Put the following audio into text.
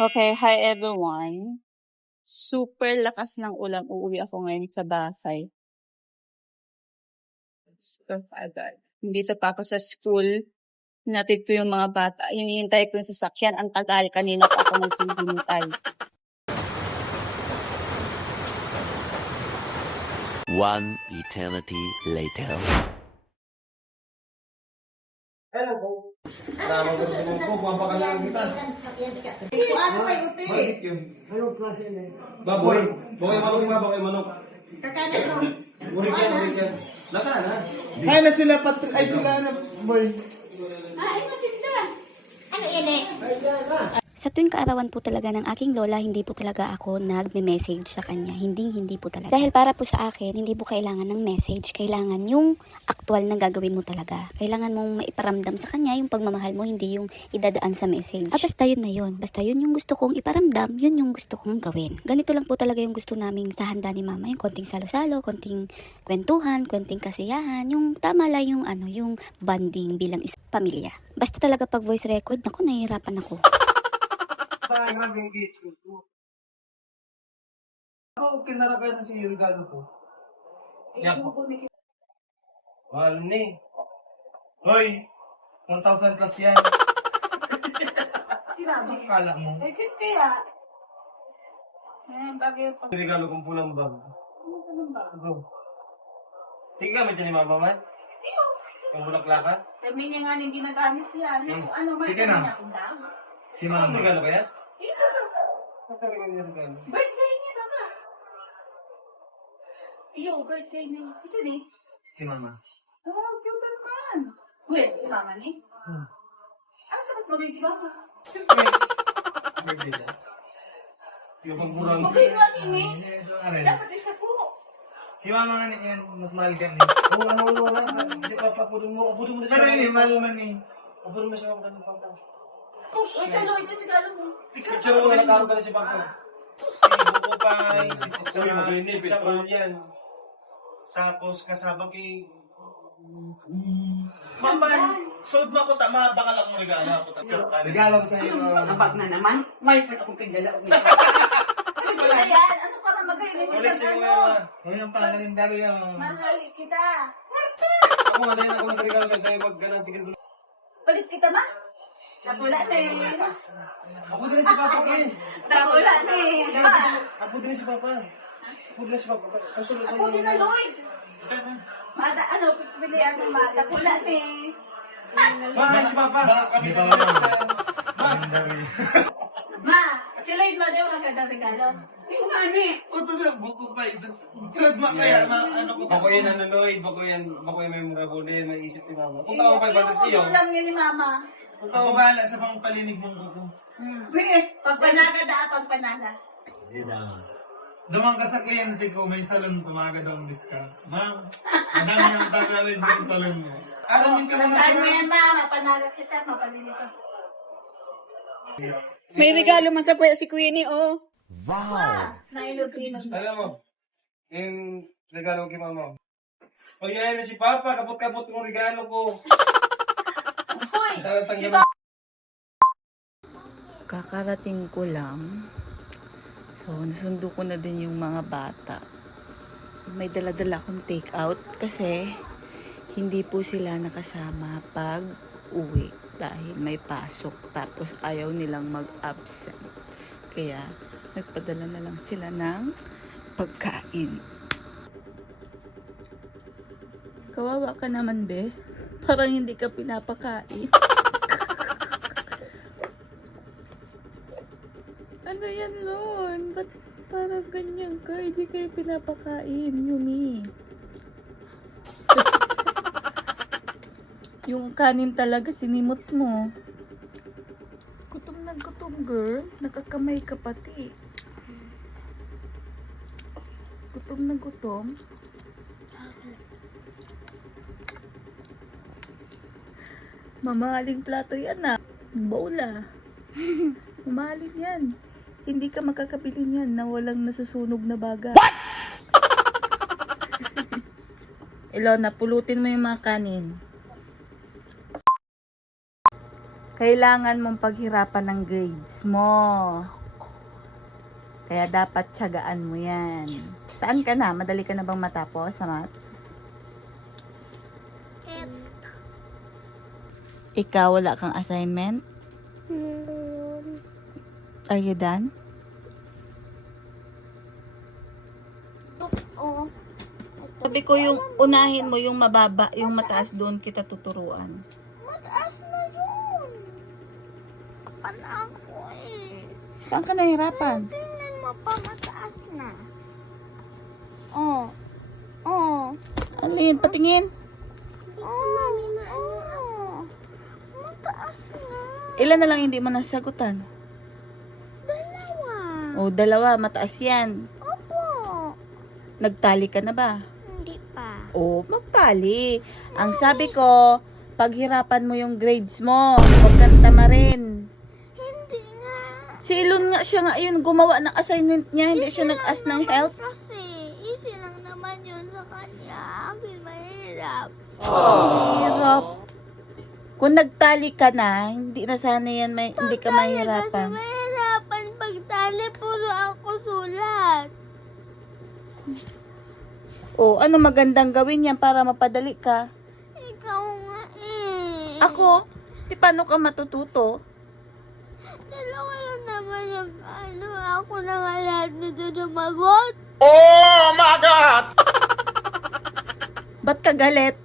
Okay, hi everyone. Super lakas ng ulan. Uuwi ako ngayon sa bahay. Super agad. Nandito pa ako sa school. Hinatid ko yung mga bata. Hinihintay ko yung sasakyan. Ang tagal. Kanina pa ako naghihintay. One eternity later. Hello po. Namagustuhan po, pumapakalaan kita. Ano kayo, te? Bakit yun? Anong klase na? Baboy. Baboy manok nga, baboy manok. Kakanin mo. Urikan, urikan. Nasaan na? Ay na sila ay sila na boy. Ay, masinda. Ano yan eh? Sa tuwing kaarawan po talaga ng aking lola, hindi po talaga ako nagme-message sa kanya. Hindi po talaga. Dahil para po sa akin, hindi po kailangan ng message. Kailangan yung aktual na gagawin mo talaga. Kailangan mong maiparamdam sa kanya yung pagmamahal mo, hindi yung idadaan sa message. Basta yun na yun. Basta yun yung gusto kong iparamdam, yun yung gusto kong gawin. Ganito lang po talaga yung gusto naming sa handa ni mama. Yung konting salo-salo, konting kwentuhan, konting kasiyahan. Yung tama lang yung yung bonding bilang isang pamilya. Basta talaga pag voice record, naku, nahihirapan ako. Sayang ang engagement mo. Ako kinarakan si regalo ko. Yan po. Mahal ni. Hoy, 1,000 plus yan. Anong kala mo? Eh, kaya. Eh, bagay pa. Regalo kong pulang bag. Ano ba? Bro. Hindi ka medyo ni mama man? Yung bulaklakan? Sabi niya nga hindi nag-anis yan. Ano, may Sige na. kanya akong daw. Si Ano mama. regalo kaya? Ito. Ano regalo? Birthday niya na. Iyo, birthday niya. Kasi ni. Si mama. Oh, cute naman. Wait, mama ni? Ano dapat magiging ba? Birthday na. Yung pagmurang. Okay nga ni. Ano? Dapat isa po. Si mama nga niyan, mas mahal ka niya. Oo, ano, hindi pa papudong mo. Papudong mo na Pero siya. yun, mahal man eh. Papudong mo siya kapag papa. Uy, talo, ito regalo mo. Picture mo na nakaro ka na si Papa. Si Buko Pay, si Uy, magaling petrol yan. Tapos kasama kay... Mama, suot mo ako tama, baka lang mo regalo ako. Regalo ko sa'yo. Nabag na naman. May pwede akong pindala. Wala yan. Ano ka na magaling mo Ulit siya ano? mga. Ngayon pa kalendaryo. Mahal kita. Ako nga dahil ako nagregalo sa tayo mag-ganang tigil doon. Palit kita ma? Nakula na eh. Ako din si Papa Ken. Nakula na eh. Ma, Ako din si Papa. Ako din si Papa. Kasunod ako din na Lloyd. Mata, ano, pipilihan mo ma. Nakula na eh. Ma, si Papa. Baka kami sa kalendaryo. Ma, si Lloyd ma daw nagkadang regalo. Yung nga ni. Ito na, Buko Pay. Suot mo kaya, ano ko. Bako yan, ano Lloyd. Bako yan may memorable din. May isip ni Mama. Kung tawag pa yung iyo. Yung lang niya ni mama. Ako bahala sa pang palinig mong Buko. Pagpanaga da, pagpanaga. Dumang ka sa kliyente ko, may salon, tumaga daw ang discount. Ma'am, madami ang tagalin yung salon mo. Aramin ka mga Saan mo yan ma? Mapanaga kita, mapalili ka. May regalo man sa si Queenie, oh. Wow! Nailog-ilog. Alam mo, yung regalo ko kay Mama. O yan na si Papa. Kapot-kapot ng regalo ko. Hoy! Talatang Kakarating ko lang. So, nasundo ko na din yung mga bata. May dala-dala akong take out kasi hindi po sila nakasama pag uwi dahil may pasok tapos ayaw nilang mag-absent. Kaya, nagpadala na lang sila ng pagkain. Kawawa ka naman, be. Parang hindi ka pinapakain. Ano yan, Lon? Ba't parang ganyan ka? Hindi kayo pinapakain, Yumi. Yung kanin talaga, sinimot mo. Gutom na gutom, girl. Nakakamay ka pati. Gutom na gutom. Mamahaling plato yan, ah. Bola. Mamahalin yan. Hindi ka makakabili niyan na walang nasusunog na baga. What? Ilona, pulutin mo yung mga kanin. Kailangan mong paghirapan ng grades mo. Kaya dapat tiyagaan mo yan. Saan ka na? Madali ka na bang matapos sa math? Ikaw, wala kang assignment? Are you done? Oo. Sabi ko yung unahin mo yung mababa, yung mataas doon kita tuturuan. Mataas na yun. Pana ako eh. Saan ka nahirapan? Tingnan mo pa, mataas na. Oh. Oh. Ano yun? Patingin. Oh. Mataas na. Ilan na lang hindi mo nasagutan? Dalawa. O, dalawa. Mataas yan. Opo. Nagtali ka na ba? Hindi pa. O, magtali. Ang sabi ko, paghirapan mo yung grades mo. Huwag kang tamarin. Hindi nga. Si Ilon nga siya nga yun gumawa ng assignment niya. Hindi siya nag-ask ng help. Kasi, easy lang naman yun sa kanya. Akin mahirap. Hirap. Kung nagtali ka na, hindi na sana yan, hindi ka Kasi mahirapan. mahirapan pagtali. Puro ako sulat. O, ano magandang gawin yan para mapadali ka? Ikaw nga eh. Ako, di paano ka matututo? Dalawa lang naman yung ako na nga lahat nito sumagot. Ba't ka galit?